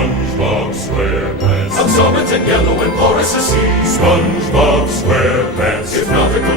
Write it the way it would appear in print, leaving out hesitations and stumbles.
SpongeBob SquarePants. Absorbent and yellow and porous as sea. SpongeBob SquarePants. If nautical